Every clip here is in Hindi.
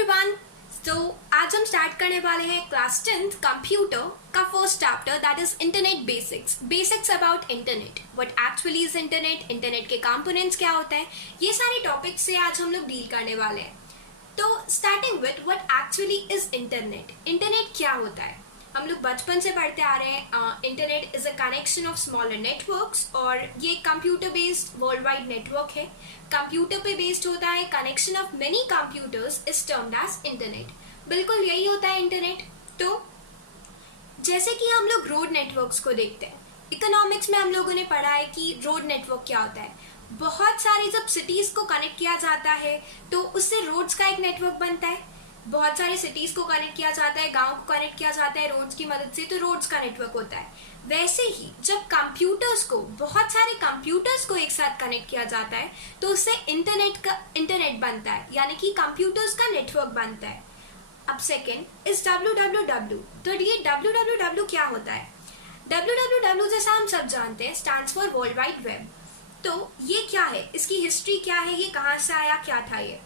एवरीवन। तो आज हम स्टार्ट करने वाले हैं क्लास 10th कंप्यूटर का first chapter, that is internet basics about internet, what actually is internet, internet के कंपोनेंट्स क्या होता है, ये सारे टॉपिक्स से आज हम लोग डील करने वाले हैं। तो starting with what actually is internet. Internet क्या होता है? हम लोग बचपन से पढ़ते आ रहे हैं, internet is a connection of smaller networks, और ये computer based world wide network है। कंप्यूटर पे बेस्ड होता है, connection of many computers is termed as internet. बिल्कुल यही होता है इंटरनेट। तो जैसे कि हम लोग रोड नेटवर्क्स को देखते हैं, इकोनॉमिक्स में हम लोगों ने पढ़ा है कि रोड नेटवर्क क्या होता है। बहुत सारी जब सिटीज को कनेक्ट किया जाता है तो उससे रोड्स का एक नेटवर्क बनता है। बहुत सारे सिटीज को कनेक्ट किया जाता है, गांव को कनेक्ट किया जाता है रोड्स की मदद से, तो रोड्स का नेटवर्क होता है। वैसे ही जब बहुत सारे कंप्यूटर्स को एक साथ कनेक्ट किया जाता है तो उससे इंटरनेट बनता है, यानी कि कंप्यूटर्स का नेटवर्क बनता है। अब सेकेंड इज www। तो ये www क्या होता है? www जैसा हम सब जानते हैं stands for world wide web. तो ये क्या है, इसकी हिस्ट्री क्या है, ये कहाँ से आया, क्या था ये?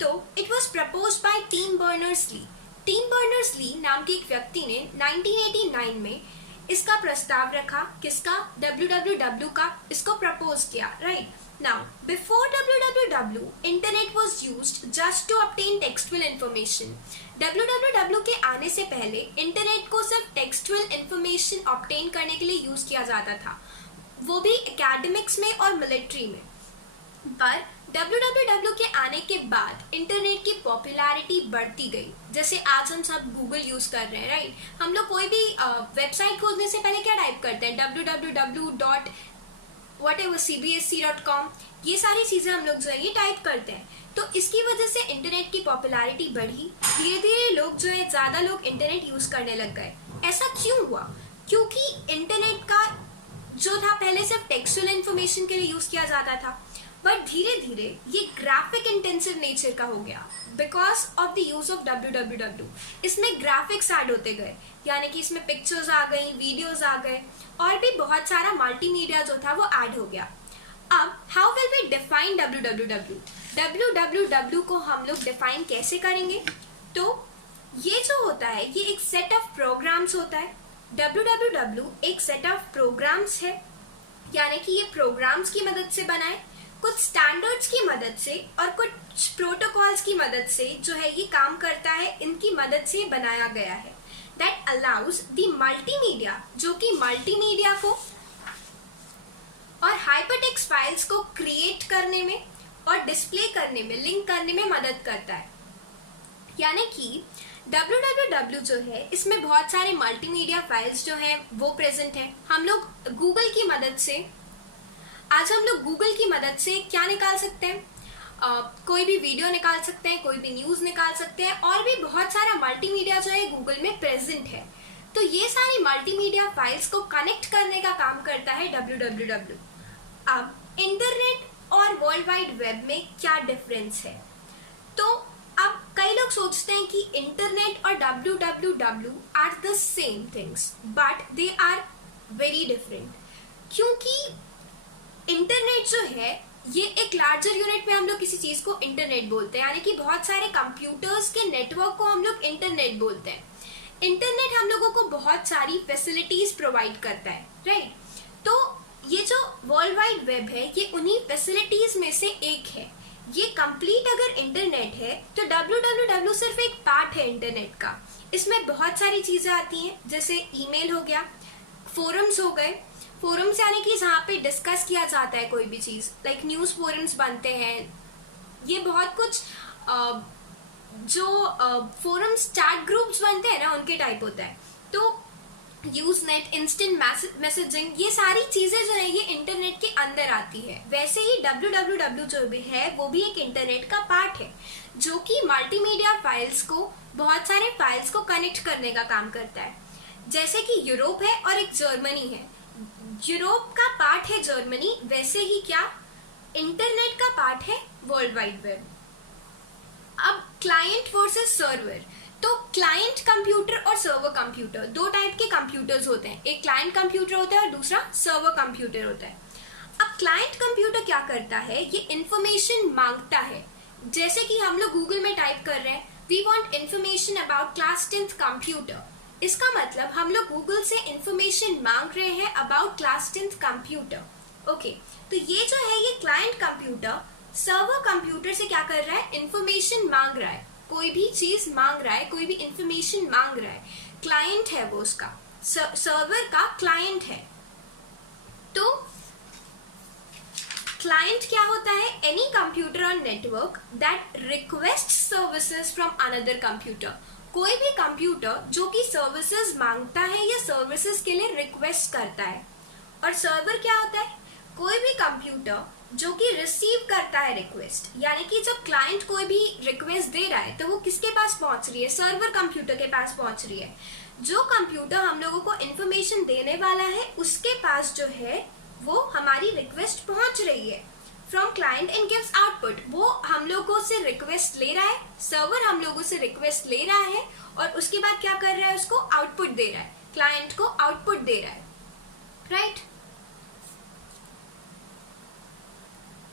तो it was proposed by Tim Berners-Lee. Tim Berners-Lee नाम के एक व्यक्ति ने 1989 में इसका प्रस्ताव रखा। किसका? www का। इसको प्रपोज किया, right? Now before www internet was used just to obtain textual information. www के आने से पहले इंटरनेट को सिर्फ टेक्सचुअल इंफॉर्मेशन ऑब्टेन करने के लिए यूज किया जाता था, वो भी एकेडमिक्स में और मिलिट्री में। पर www के आने के बाद इंटरनेट की पॉपुलैरिटी बढ़ती गई। जैसे आज हम सब गूगल यूज कर रहे हैं, राइट? हम लोग कोई भी वेबसाइट खोलने से पहले क्या टाइप करते हैं? www.whatever.cbsc.com, ये सारी चीजें हम लोग जो है ये टाइप करते हैं। तो इसकी वजह से इंटरनेट की पॉपुलैरिटी बढ़ी, धीरे धीरे लोग जो है ज्यादा लोग इंटरनेट यूज करने लग गए। ऐसा क्यों हुआ? क्योंकि इंटरनेट का जो था पहले सिर्फ टेक्सचुअल इंफॉर्मेशन के लिए यूज किया जाता था, बट धीरे धीरे ये ग्राफिक इंटेंसिव नेचर का हो गया because of the use of www। इसमें ग्राफिक्स ऐड होते गए, यानी कि इसमें पिक्चर्स आ गई, वीडियोस आ गए, और भी बहुत सारा मल्टीमीडिया जो था वो ऐड हो गया। अब how will we define www? www को हम लोग डिफाइन कैसे करेंगे? तो ये जो होता है ये एक सेट ऑफ प्रोग्राम्स होता है। www एक सेट ऑफ प्रोग्राम्स है, यानी कि ये प्रोग्राम्स की मदद से बना है, कुछ स्टैंडर्ड्स की मदद से और कुछ प्रोटोकॉल्स की मदद से जो है ये काम करता है, इनकी मदद से बनाया गया है। दैट अलाउज द मल्टीमीडिया, जो कि मल्टीमीडिया को और हाइपरटेक्स्ट फाइल्स को क्रिएट करने में और डिस्प्ले करने में, लिंक करने में मदद करता है। यानी कि www जो है इसमें बहुत सारे मल्टीमीडिया फाइल्स जो है वो प्रेजेंट है। हम लोग गूगल की मदद से क्या निकाल सकते हैं? कोई भी वीडियो निकाल सकते हैं, कोई भी न्यूज निकाल सकते हैं, और भी बहुत सारा मल्टीमीडिया जो है गूगल में प्रेजेंट है। तो ये सारी मल्टीमीडिया फाइल्स को कनेक्ट करने का काम करता है www। अब इंटरनेट और वर्ल्ड वाइड वेब में क्या डिफरेंस है? तो अब कई लोग सोचते हैं कि इंटरनेट और www are the same things, but they are very different. क्योंकि इंटरनेट जो है ये एक लार्जर यूनिट में हम लोग किसी चीज को इंटरनेट बोलते हैं, यानी कि बहुत सारे कंप्यूटर्स के नेटवर्क को हम लोग इंटरनेट बोलते हैं। इंटरनेट हम लोगों को बहुत सारी फैसिलिटीज प्रोवाइड करता है, राइट? तो ये जो वर्ल्ड वाइड वेब है ये उन्हीं फैसिलिटीज में से एक है। ये कंप्लीट अगर इंटरनेट है तो www सिर्फ एक पार्ट है इंटरनेट का। इसमें बहुत सारी चीजें आती हैं, जैसे ईमेल हो गया, फोरम्स हो गए। फोरम्स यानी कि जहाँ पे डिस्कस किया जाता है कोई भी चीज, लाइक न्यूज फोरम्स बनते हैं। ये बहुत कुछ जो फोरम्स चैट ग्रुप्स बनते हैं ना, उनके टाइप होता है। तो यूजनेट, इंस्टेंट मैसेजिंग, ये सारी चीजें जो है ये इंटरनेट के अंदर आती है। वैसे ही www जो भी है वो भी एक इंटरनेट का पार्ट है, जो कि मल्टीमीडिया फाइल्स को, बहुत सारे फाइल्स को कनेक्ट करने का काम करता है। जैसे कि यूरोप है और एक जर्मनी है। यूरोप का पार्ट है जर्मनी, वैसे ही क्या इंटरनेट का पार्ट है वर्ल्ड वाइड वेब। अब क्लाइंट वर्सेस सर्वर। तो क्लाइंट कंप्यूटर और सर्वर कंप्यूटर, दो टाइप के कंप्यूटर्स होते हैं। एक क्लाइंट कंप्यूटर होता है और दूसरा सर्वर कंप्यूटर होता है। अब क्लाइंट कंप्यूटर क्या करता है? ये इंफॉर्मेशन मांगता है। जैसे कि हम लोग गूगल में टाइप कर रहे हैं we want information about class 10th computer. इसका मतलब हम लोग गूगल से इंफॉर्मेशन मांग रहे हैं about class 10th computer. Okay, तो ये जो है ये क्लाइंट कंप्यूटर सर्वर कंप्यूटर से क्या कर रहा है, इंफॉर्मेशन मांग रहा है, कोई भी चीज मांग रहा है, कोई भी इंफॉर्मेशन मांग रहा है। क्लाइंट है वो, उसका सर्वर का क्लाइंट है। तो क्लाइंट क्या होता है, एनी कंप्यूटर और network that request services from another computer. कोई भी कंप्यूटर जो कि सर्विसेज मांगता है या सर्विसेज के लिए रिक्वेस्ट करता है। और सर्वर क्या होता है, कोई भी कंप्यूटर जो कि रिसीव करता है रिक्वेस्ट, यानी कि जब क्लाइंट कोई भी रिक्वेस्ट दे रहा है तो वो किसके पास पहुंच रही है, सर्वर कंप्यूटर के पास पहुंच रही है। जो कंप्यूटर हम लोगों को इंफॉर्मेशन देने वाला है उसके पास जो है वो हमारी रिक्वेस्ट पहुंच रही है। From client and gives output, वो हम लोगों से रिक्वेस्ट ले रहा है, सर्वर हम लोगों से रिक्वेस्ट ले रहा है और उसके बाद क्या कर रहा है, उसको आउटपुट दे रहा है, क्लाइंट को आउटपुट दे रहा है, right.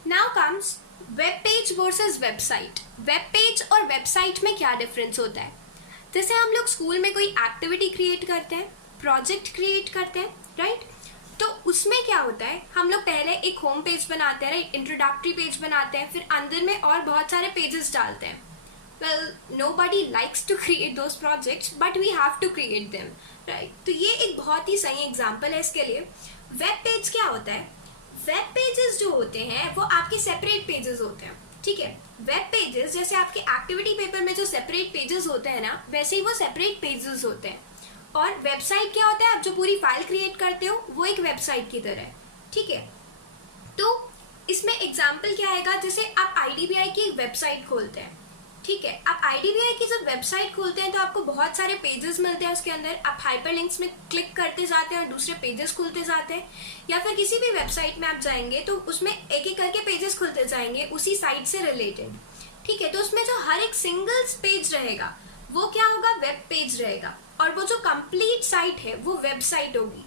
Now comes web page versus website. Web page और वेबसाइट में क्या डिफरेंस होता है, जैसे हम लोग स्कूल में कोई एक्टिविटी क्रिएट करते हैं, प्रोजेक्ट क्रिएट करते हैं, राइट। तो उसमें क्या होता है, हम लोग पहले एक होम पेज बनाते हैं, राइट, इंट्रोडक्टरी पेज बनाते हैं, फिर अंदर में और बहुत सारे पेजेस डालते हैं। Well, nobody likes to create those projects but we have to create them, right. तो ये एक बहुत ही सही एग्जांपल है इसके लिए। वेब पेज क्या होता है, वेब पेजेस जो होते हैं वो आपके सेपरेट पेजेस होते हैं, ठीक है। वेब पेजेस जैसे आपके एक्टिविटी पेपर में जो सेपरेट पेजेस होते हैं ना, वैसे ही वो सेपरेट पेजेस होते हैं। और वेबसाइट क्या होता है, आप जो पूरी फाइल क्रिएट करते हो वो एक वेबसाइट की तरह है, ठीक है। तो इसमें एग्जाम्पल क्या आएगा, जैसे आप IDBI की एक वेबसाइट खोलते हैं, ठीक है। आप IDBI की जब वेबसाइट खोलते हैं तो आपको बहुत सारे पेजेस मिलते हैं, उसके अंदर आप हाइपरलिंक्स में क्लिक करते जाते हैं और दूसरे पेजेस खुलते जाते हैं। या फिर किसी भी वेबसाइट में आप जाएंगे तो उसमें एक एक करके पेजेस खुलते जाएंगे उसी साइट से रिलेटेड, ठीक है। तो उसमें जो हर एक सिंगल पेज रहेगा वो क्या होगा, वेब पेज रहेगा, और वो जो कंप्लीट साइट है वो वेबसाइट होगी।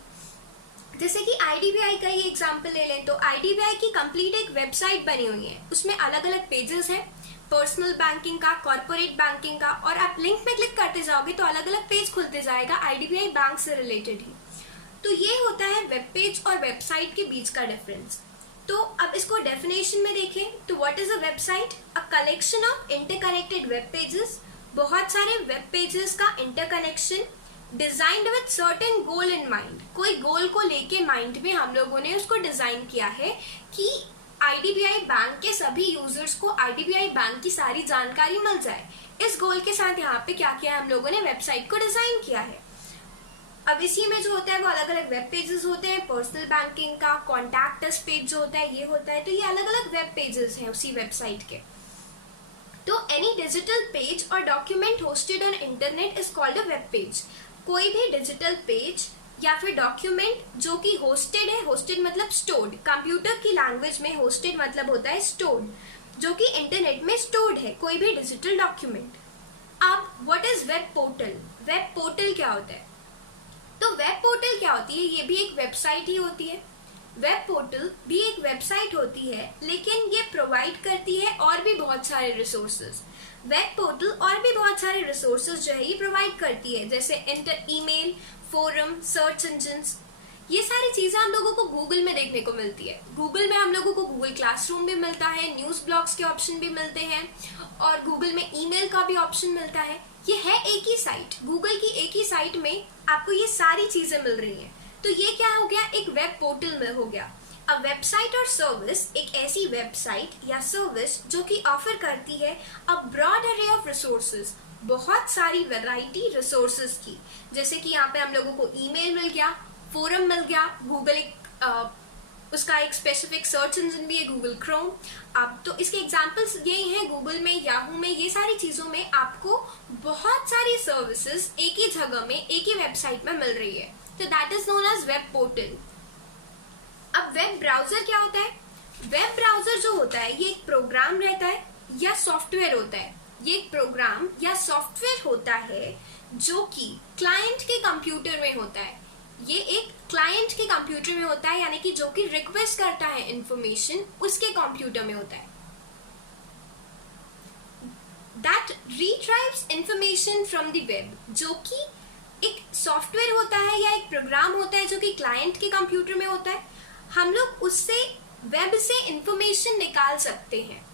जैसे कि IDBI का ही एग्जाम्पल ले लें तो IDBI की कंप्लीट एक वेबसाइट बनी हुई है, उसमें अलग अलग पेजेस हैं, पर्सनल बैंकिंग का, कॉर्पोरेट बैंकिंग का, और आप लिंक में क्लिक करते जाओगे तो अलग अलग पेज खुलते जाएगा IDBI बैंक से रिलेटेड ही। तो ये होता है वेब पेज और वेबसाइट के बीच का डिफरेंस। तो अब इसको डेफिनेशन में देखें तो what is a website, a collection of interconnected web pages, बहुत सारे वेब पेजेस का interconnection, designed with certain goal in mind, कोई गोल को लेके माइंड में हम लोगों ने उसको डिजाइन किया है कि IDBI बैंक के सभी यूजर्स को IDBI बैंक की सारी जानकारी मिल जाए। इस गोल के साथ यहाँ पे क्या किया है, हम लोगों ने वेबसाइट को डिजाइन किया है। अब इसी में जो होता है वो अलग अलग वेब पेजेस होते हैं, पर्सनल बैंकिंग का कॉन्टैक्ट अस पेज जो होता है ये होता है, तो ये अलग अलग वेब पेजेस हैं उसी वेबसाइट के। तो एनी डिजिटल पेज और document hosted on internet is called a web page. कोई भी डिजिटल पेज या फिर डॉक्यूमेंट जो कि होस्टेड है, होस्टेड मतलब स्टोर्ड, कंप्यूटर की लैंग्वेज में होस्टेड मतलब होता है स्टोर्ड, जो कि इंटरनेट में स्टोर्ड है, कोई भी डिजिटल डॉक्यूमेंट। अब what is web portal, web portal क्या होता है, तो वेब पोर्टल क्या होती है, ये भी एक वेबसाइट ही होती है। वेब पोर्टल भी एक वेबसाइट होती है लेकिन ये प्रोवाइड करती है और भी बहुत सारे रिसोर्सेज। वेब पोर्टल और भी बहुत सारे रिसोर्सेज जो है ये प्रोवाइड करती है, जैसे ईमेल, फोरम, सर्च इंजिन्स, ये सारी चीजें हम लोगों को गूगल में देखने को मिलती है। गूगल में हम लोगों को गूगल क्लासरूम भी मिलता है, न्यूज ब्लॉग्स के ऑप्शन भी मिलते हैं, और गूगल में ईमेल का भी ऑप्शन मिलता है। ये है एक ही साइट, गूगल की एक ही साइट में आपको ये सारी चीजें मिल रही हैं। तो ये क्या हो गया, एक वेब पोर्टल में हो गया। अब वेबसाइट और सर्विस एक ऐसी वेबसाइट या सर्विस जो कि ऑफर करती है अ ब्रॉड अरे ऑफ रिसोर्सेज, बहुत सारी वैरायटी रिसोर्सेज की। जैसे कि यहाँ पे हम लोगों को ईमेल मिल गया, फोरम मिल गया, गूगल उसका एक स्पेसिफिक सर्च इंजन भी है गूगल क्रोम। अब तो इसके एग्जांपल्स यही हैं, गूगल में, याहू में, ये सारी चीजों में आपको बहुत सारी सर्विसेज एक ही जगह में एक ही वेबसाइट में मिल रही है, तो that is known as web portal. अब वेब ब्राउजर क्या होता है, वेब ब्राउजर जो होता है ये एक प्रोग्राम रहता है या सॉफ्टवेयर होता है। ये एक प्रोग्राम या सॉफ्टवेयर होता है जो कि क्लाइंट के कंप्यूटर में होता है। ये एक क्लाइंट के कंप्यूटर में होता है, यानी कि जो कि रिक्वेस्ट करता है इंफॉर्मेशन उसके कंप्यूटर में होता है। That retrieves information from the web, जो कि एक सॉफ्टवेयर होता है या एक प्रोग्राम होता है जो कि क्लाइंट के कंप्यूटर में होता है. हम लोग उससे वेब से इंफॉर्मेशन निकाल सकते हैं.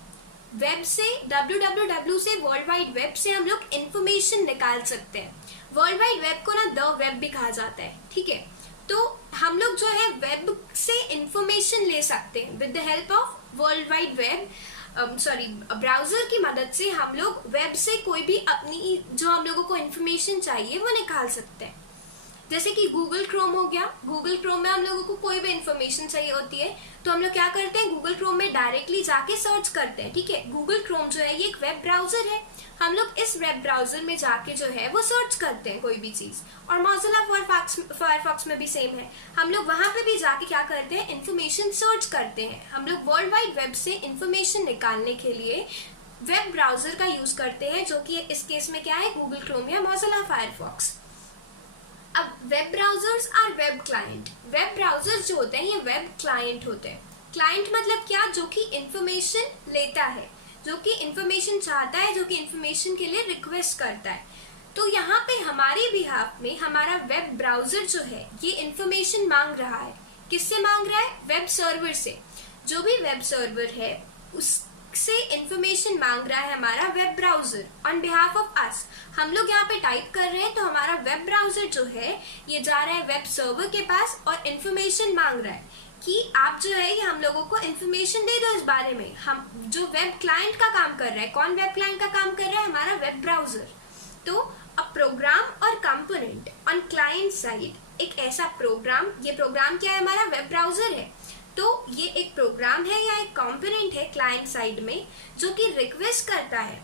वेब से www से वर्ल्ड वाइड वेब से हम लोग इंफॉर्मेशन निकाल सकते हैं. वर्ल्ड वाइड वेब को ना द वेब भी कहा जाता है. ठीक है, तो हम लोग जो है वेब से इंफॉर्मेशन ले सकते हैं with the help of world wide web. Browser की मदद से हम लोग वेब से कोई भी अपनी जो हम लोगों को इंफॉर्मेशन चाहिए वो निकाल सकते हैं. जैसे कि गूगल क्रोम हो गया. गूगल क्रोम में हम लोगों को कोई भी इंफॉर्मेशन चाहिए होती है तो हम लोग क्या करते हैं, गूगल क्रोम में डायरेक्टली जाके सर्च करते हैं. ठीक है, गूगल क्रोम जो है ये एक वेब ब्राउजर है. हम लोग इस वेब ब्राउजर में जाके जो है वो सर्च करते हैं कोई भी चीज. और मोज़िला फायरफॉक्स में भी सेम है. हम लोग वहां पे भी जाके क्या करते हैं, इंफॉर्मेशन सर्च करते हैं. हम लोग वर्ल्ड वाइड वेब से इंफॉर्मेशन निकालने के लिए वेब ब्राउजर का यूज करते हैं, जो कि इस केस में क्या है, गूगल क्रोम या मोज़िला फायरफॉक्स. अब web browsers are web client. Web browsers जो होते हैं ये वेब क्लाइंट होते हैं. क्लाइंट मतलब क्या, जो कि इंफॉर्मेशन लेता है, जो कि इंफॉर्मेशन चाहता है, जो कि इंफॉर्मेशन के लिए रिक्वेस्ट करता है. तो यहाँ पे हमारे बिहाफ में हमारा वेब ब्राउजर जो है ये इंफॉर्मेशन मांग रहा है. किससे मांग रहा है, वेब सर्वर से. जो भी वेब सर्वर है उससे इंफॉर्मेशन मांग रहा है हमारा web browser on behalf of us. हम लोग यहाँ पे टाइप कर रहे हैं तो हमारा वेब ब्राउजर जो है ये जा रहा है वेब सर्वर के पास और इंफॉर्मेशन मांग रहा है कि आप जो है ये हम लोगों को इंफॉर्मेशन दे दो इस बारे में. हम जो वेब क्लाइंट का काम कर रहा है, कौन वेब क्लाइंट का काम कर रहा है, हमारा वेब ब्राउजर. तो अ प्रोग्राम और कंपोनेंट ऑन क्लाइंट साइड, एक ऐसा प्रोग्राम, ये प्रोग्राम क्या है, हमारा वेब ब्राउजर है. तो ये एक प्रोग्राम है या एक कंपोनेंट है क्लाइंट साइड में जो कि रिक्वेस्ट करता है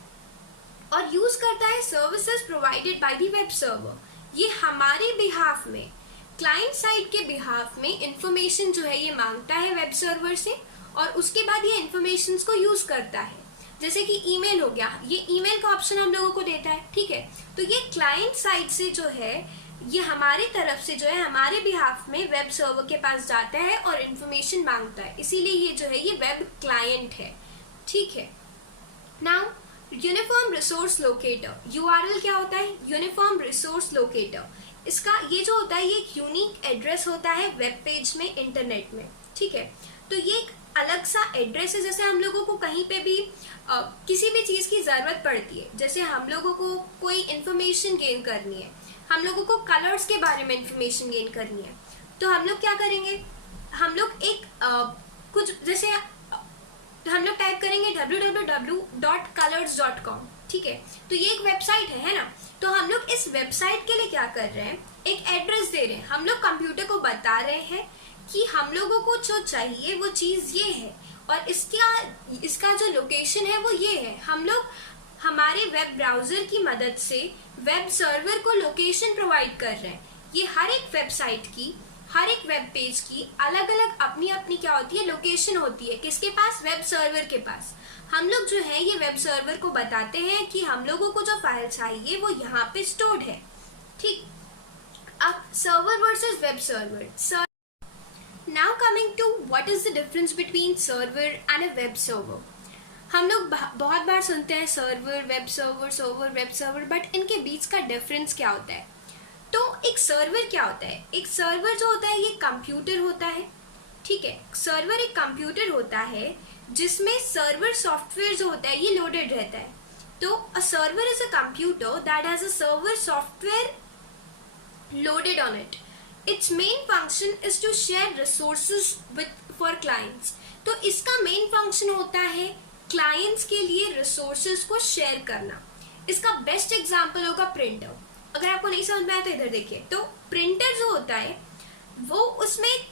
और यूज करता है services provided by the web server. ये हमारे बिहाफ में, क्लाइंट साइड के बिहाफ में इंफॉर्मेशन जो है ये मांगता है वेब सर्वर से और उसके बाद ये इंफॉर्मेशन को यूज करता है. जैसे कि ईमेल हो गया, ये ईमेल का ऑप्शन हम लोगों को देता है. ठीक है, तो ये क्लाइंट साइड से जो है ये हमारी तरफ से जो है हमारे बिहाफ में वेब सर्वर के पास जाता है और इंफॉर्मेशन मांगता है. इसीलिए ये जो है ये वेब क्लाइंट है. ठीक है, now uniform resource locator, URL क्या होता है, यूनिफॉर्म रिसोर्स लोकेटर. इसका ये जो होता है ये एक यूनिक एड्रेस होता है वेब पेज में, इंटरनेट में. ठीक है, तो ये एक अलग सा एड्रेस है. जैसे हम लोगों को कहीं पे भी किसी भी चीज की जरूरत पड़ती है, जैसे हम लोगों को कोई इंफॉर्मेशन गेन करनी है, हम लोगों को कलर्स के बारे में इंफॉर्मेशन गेन करनी है, तो हम लोग क्या करेंगे, हम लोग एक कुछ जैसे हम लोग टाइप करेंगे www.colors.com. ठीक है, तो ये एक वेबसाइट है ना. तो हम लोग इस वेबसाइट के लिए क्या कर रहे हैं, एक एड्रेस दे रहे हैं. हम लोग कंप्यूटर को बता रहे हैं कि हम लोगों को जो चाहिए वो चीज ये है और इसका जो लोकेशन है वो ये है. हम लोग हमारे वेब ब्राउजर की मदद से वेब सर्वर को लोकेशन प्रोवाइड कर रहे हैं. ये हर एक वेबसाइट की, हर एक वेब पेज की अलग अलग अपनी अपनी क्या होती है, लोकेशन होती है. किसके पास, वेब सर्वर के पास. हम लोग जो है ये वेब सर्वर को बताते हैं कि हम लोगों को जो फाइल चाहिए वो यहाँ पे स्टोर्ड है. ठीक, अब server versus web server. Now coming to what is the difference between server and a web server. हम लोग बहुत बार सुनते हैं server, web server, server, web server, but इनके बीच का डिफरेंस क्या होता है. तो एक सर्वर क्या होता है, एक सर्वर जो होता है ये कंप्यूटर होता है. ठीक है, सर्वर एक कंप्यूटर होता है जिसमें सर्वर सॉफ्टवेयर जो होता है ये लोडेड रहता है. तो a server is a computer that has a server software loaded on it. Its main function is to share resources for clients. तो इसका मेन फंक्शन होता है क्लाइंट्स के लिए रिसोर्सेज को शेयर करना. इसका बेस्ट एग्जांपल होगा प्रिंटर. अगर आपको नहीं समझ में आया तो इधर देखिए. तो प्रिंटर जो होता है वो उसमें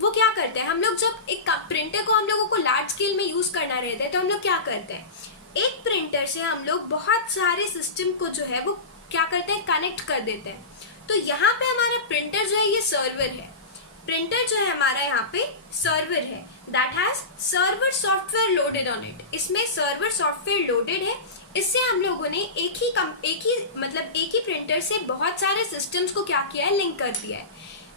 वो क्या करते हैं, हम लोग जब एक प्रिंटर को हम लोगों को लार्ज स्केल में यूज करना रहता है तो हम लोग क्या करते हैं, एक प्रिंटर से हम लोग बहुत सारे सिस्टम को जो है वो क्या करते हैं, कनेक्ट कर देते हैं. तो यहाँ पे हमारा प्रिंटर जो है ये सर्वर है. प्रिंटर जो है हमारा यहाँ पे सर्वर है that has server software loaded on it. इसमें सर्वर सॉफ्टवेयर लोडेड है. इससे हम लोगों ने एक ही प्रिंटर से बहुत सारे सिस्टम्स को क्या किया है, लिंक कर दिया है.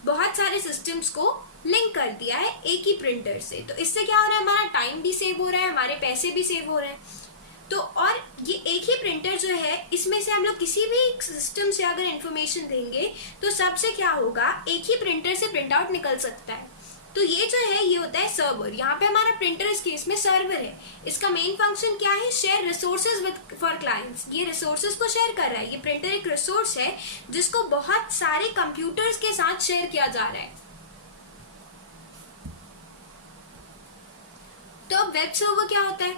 बहुत सारे सिस्टम्स को लिंक कर दिया है एक ही प्रिंटर से. तो इससे क्या हो रहा है, हमारा टाइम भी सेव हो रहा है, हमारे पैसे भी सेव हो रहे हैं. तो और ये एक ही प्रिंटर जो है इसमें से हम लोग किसी भी सिस्टम से अगर इंफॉर्मेशन देंगे तो सबसे क्या होगा, एक ही प्रिंटर से प्रिंट आउट निकल सकता है। तो ये जो है ये होता है सर्वर। यहाँ पे हमारा प्रिंटर इस केस में सर्वर है। इसका मेन फंक्शन क्या है, share resources with for clients. ये रिसोर्सेज को शेयर कर रहा है। ये प्रिंटर एक रिसोर्स है जिसको बहुत सारे कंप्यूटर्स के साथ शेयर किया जा रहा है। तो अब वेब सर्वर क्या होता है,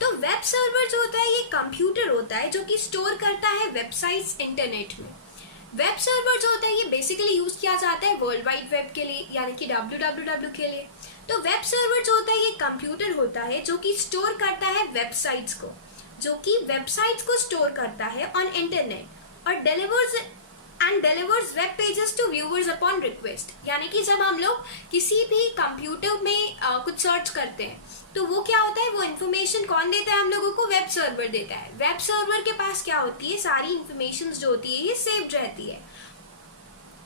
तो वेब सर्वर जो होता है ये कंप्यूटर होता है जो कि स्टोर करता है वेबसाइट्स इंटरनेट में। वेब सर्वर जो होता है ये बेसिकली यूज किया जाता है वर्ल्ड वाइड वेब के लिए, यानी कि www के लिए। तो वेब सर्वर जो होता है ये कंप्यूटर होता है जो कि स्टोर करता है वेबसाइट्स को, स्टोर करता है ऑन इंटरनेट और delivers web pages to viewers upon request. यानी कि जब हम लोग किसी भी कंप्यूटर में कुछ सर्च करते हैं तो वो क्या होता है, वो इन्फॉर्मेशन कौन देता है हम लोगों को, वेब सर्वर देता है। वेब सर्वर के पास क्या होती है, सारी इन्फॉर्मेशन जो होती है ये सेव्ड रहती है।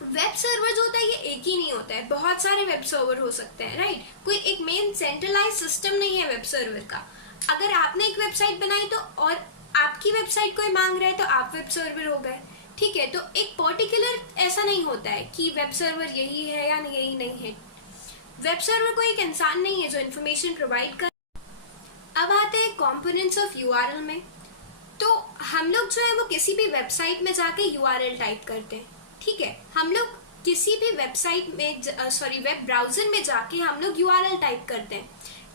वेब सर्वर जो होता है ये एक ही नहीं होता है, बहुत सारे वेब सर्वर हो सकते हैं, राइट। कोई एक मेन सेंट्रलाइज सिस्टम नहीं है वेब सर्वर का। अगर आपने एक वेबसाइट बनाई तो और आपकी वेबसाइट कोई मांग रहा है तो आप वेब सर्वर हो गए, ठीक है। तो एक पर्टिकुलर ऐसा नहीं होता है कि वेब सर्वर यही है या यही नहीं है। वेब सर्वर कोई एक इंसान नहीं है जो इन्फॉर्मेशन प्रोवाइड कर। अब आते हैं कंपोनेंट्स ऑफ यूआरएल में। तो हम लोग जो है वो किसी भी वेबसाइट में जाके यूआरएल टाइप करते हैं, ठीक है। हम लोग किसी भी वेबसाइट में वेब ब्राउजर में जाके हम लोग यूआरएल टाइप करते हैं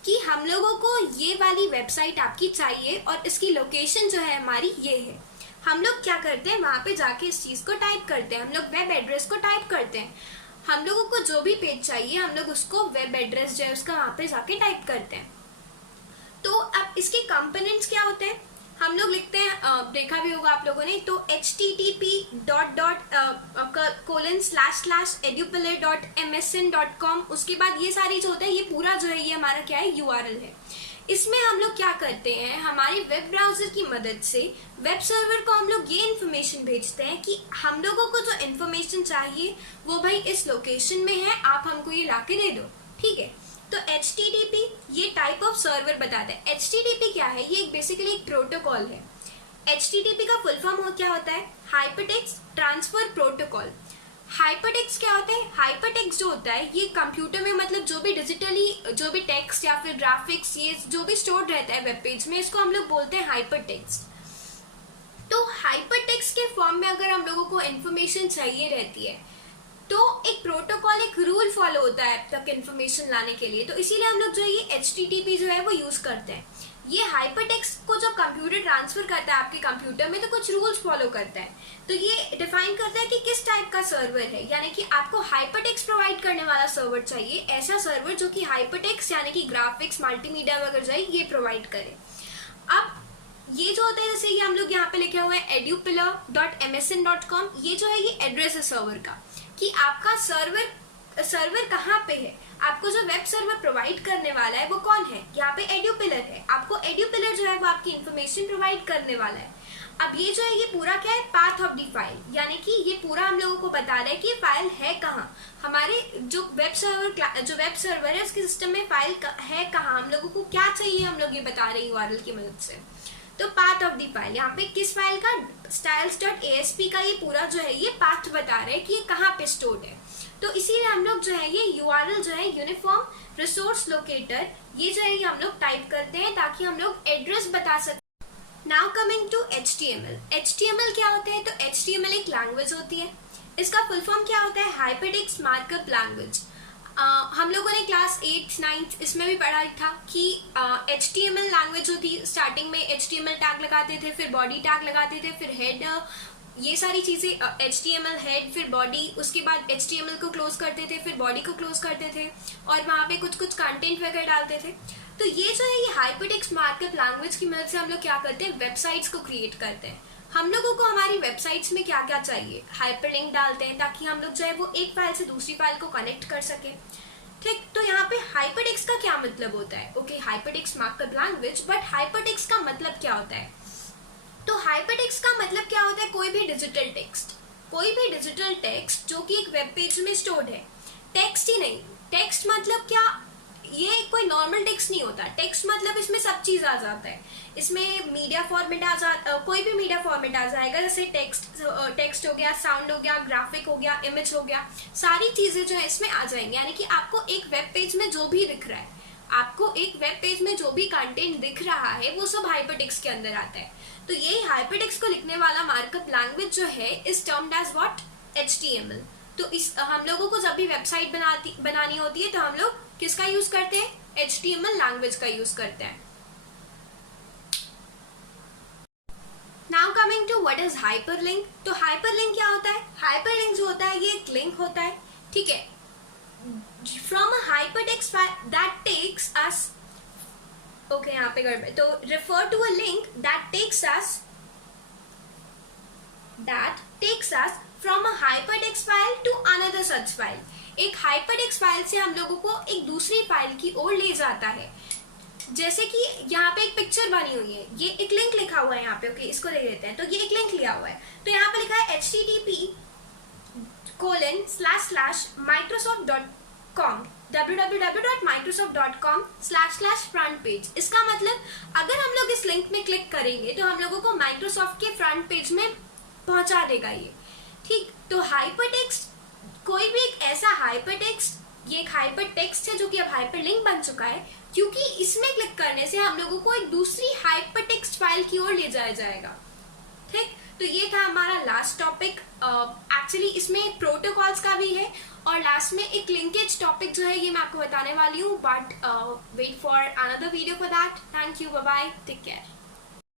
कि हम लोगों को ये वाली वेबसाइट आपकी चाहिए और इसकी लोकेशन जो है हमारी ये है। हम लोग क्या करते हैं, वहां पे जाके इस चीज को टाइप करते हैं, हम लोग वेब एड्रेस को टाइप करते हैं। हम लोगों को जो भी पेज चाहिए हम लोग उसको वेब एड्रेस जो है उसका वहां पे जाके टाइप करते हैं। तो अब इसके कंपोनेंट्स क्या होते हैं, हम लोग लिखते हैं, देखा भी होगा आप लोगों ने, तो http://edupillar.msn.com, उसके बाद ये सारी जो होता है ये पूरा जो है ये हमारा क्या है, यूआरएल है। इसमें हम लोग क्या करते हैं, हमारे वेब ब्राउजर की मदद से वेब सर्वर को हम लोग ये इन्फॉर्मेशन भेजते हैं कि हम लोगों को जो इन्फॉर्मेशन चाहिए वो भाई इस लोकेशन में है, आप हमको ये लाके दे दो, ठीक है। तो HTTP ये टाइप ऑफ सर्वर बताता है। HTTP क्या है, ये बेसिकली एक प्रोटोकॉल है। HTTP का फुल फॉर्म क्या होता है, हाइपरटेक्स्ट ट्रांसफर प्रोटोकॉल। हाइपरटेक्स्ट क्या होता है, हाइपरटेक्स्ट जो होता है ये कंप्यूटर में मतलब जो भी डिजिटली जो भी टेक्स्ट या फिर ग्राफिक्स ये जो भी स्टोर्ड रहता है वेब पेज में, इसको हम लोग बोलते हैं हाइपरटेक्स्ट। तो हाइपरटेक्स्ट के फॉर्म में अगर हम लोगों को इन्फॉर्मेशन चाहिए रहती है तो एक प्रोटोकॉल, एक रूल फॉलो होता है अब तक इन्फॉर्मेशन लाने के लिए। तो इसीलिए हम लोग जो ये HTTP जो है वो यूज करते हैं। ये हाइपरटेक्स्ट को जब कंप्यूटर ट्रांसफर करता है आपके कंप्यूटर में तो कुछ रूल्स फॉलो करता है। तो ये डिफाइन करता है कि किस टाइप का सर्वर है, यानी कि आपको हाइपरटेक्स्ट प्रोवाइड करने वाला सर्वर चाहिए, ऐसा सर्वर जो कि हाइपरटेक्स्ट यानी कि ग्राफिक्स मल्टीमीडिया वगैरह जो है ये प्रोवाइड करे। अब ये जो होता है, जैसे ये हम लोग यहाँ पे लिखे हुए हैं edupillar.msn.com, ये जो है ये एड्रेस है सर्वर का कि आपका सर्वर कहाँ पे है, आपको जो वेब सर्वर प्रोवाइड करने वाला है वो कौन है, यहाँ पे एड्यूपिलर है। आपको एड्यूपिलर जो है वो आपकी इन्फॉर्मेशन प्रोवाइड करने वाला है। अब ये जो है ये पूरा क्या है, पाथ ऑफ द फाइल, यानी कि ये पूरा हम लोगों को बता रहा है कि फाइल है कहाँ, हमारे जो वेब सर्वर है उसके सिस्टम में फाइल है कहाँ, हम लोगों को क्या चाहिए, हम लोग ये बता रहे हैं यूआरएल की मदद से। तो पाथ ऑफ द फाइल, यहाँ पे किस फाइल का, styles.asp का ये पूरा जो है ये पाथ बता रहे हैं कि ये कहाँ पे स्टोर्ड है। तो इसीलिए हम लोग जो है ये यूआरएल जो है यूनिफॉर्म रिसोर्स लोकेटर, ये जो है ये हम लोग टाइप करते हैं ताकि हम लोग एड्रेस बता सकें। Now coming to HTML। HTML क्या होता है, तो HTML एक लैंग्वेज होती है। इसका फुल फॉर्म क्या होता है, हाइपरटेक्स्ट मार्कअप लैंग्वेज। हम लोगों ने क्लास 8th 9th इसमें भी पढ़ा था कि HTML लैंग्वेज होती, स्टार्टिंग में HTML टैग लगाते थे, फिर बॉडी टैग लगाते थे, फिर हेड, ये सारी चीजें HTML हेड, फिर बॉडी, उसके बाद HTML को क्लोज करते थे, फिर बॉडी को क्लोज करते थे और वहां पे कुछ कंटेंट वगैरह डालते थे। तो ये जो है ये हाइपरटेक्स्ट मार्कअप लैंग्वेज की मदद से हम लोग क्या करते हैं, वेबसाइट्स को क्रिएट करते हैं। हम लोगों को हमारी वेबसाइट्स में क्या क्या चाहिए, हाइपरलिंक डालते हैं ताकि हम लोग जो है वो एक फाइल से दूसरी फाइल को कनेक्ट कर सके, ठीक। तो यहाँ पे हाइपरटेक्स्ट का क्या मतलब होता है, okay, hypertext markup language, but hypertext का मतलब क्या होता है, तो हाइपरटेक्स्ट का मतलब क्या होता है, कोई भी डिजिटल टेक्स्ट जो कि एक वेब पेज में स्टोर्ड है। टेक्स्ट ही नहीं, टेक्स्ट मतलब क्या, ये कोई नॉर्मल टेक्स्ट नहीं होता। टेक्स्ट मतलब इसमें सब चीज आ जाता है, इसमें मीडिया फॉर्मेट आ जा कोई भी मीडिया फॉर्मेट आ जाएगा, जैसे टेक्स्ट हो गया, साउंड हो गया, ग्राफिक हो गया, इमेज हो गया, सारी चीजें जो है इसमें आ जाएंगी। यानी कि आपको एक वेब पेज में जो भी दिख रहा है, आपको एक वेब पेज में जो भी कंटेंट दिख रहा है वो सब हाइपरटेक्स्ट के अंदर आता है। तो यही हाइपरटेक्स्ट को लिखने वाला मार्कअप लैंग्वेज जो है is termed as what, HTML। तो इस हम लोगों को जब भी वेबसाइट बनानी होती है तो हम लोग किसका यूज करते हैं, HTML लैंग्वेज का यूज करते हैं। Now coming to what is hyperlink. तो हाइपरलिंक क्या होता है? हाइपरलिंक जो होता है ये एक लिंक होता है, ठीक है, from a hypertext file that takes us, okay यहाँ पे गड़बड़, तो refer to a link that takes us from a hypertext file to another such file. एक हाइपरटेक्स्ट फाइल से हम लोगों को एक दूसरी फाइल की ओर ले जाता है। जैसे कि यहाँ पे एक पिक्चर बनी हुई है, ये एक लिंक लिखा हुआ है यहाँ पे, ओके इसको ले लेते हैं। तो ये एक लिंक लिया हुआ है, तो यहाँ पे लिखा है http://microsoft.com www.microsoft.com/front-page। इसका मतलब अगर हम लोग इस लिंक में क्लिक करेंगे तो हम लोगों को माइक्रोसॉफ्ट के फ्रंट पेज में पहुंचा देगा ये, ठीक। तो हाइपरटेक्स्ट, कोई भी एक ऐसा हाइपरटेक्स्ट, ये एक हाइपरटेक्स्ट है जो कि अब हाइपरलिंक बन चुका है, क्योंकि इसमें क्लिक करने से हम लोगों को एक दूसरी हाइपरटेक्स्ट फाइल की ओर ले जाया जाएगा, ठीक। तो ये था हमारा लास्ट टॉपिक। एक्चुअली इसमें प्रोटोकॉल्स का भी है और लास्ट में एक लिंकेज टॉपिक जो है ये मैं आपको बताने वाली हूँ, but wait for another video for that. Thank you, bye bye, take care.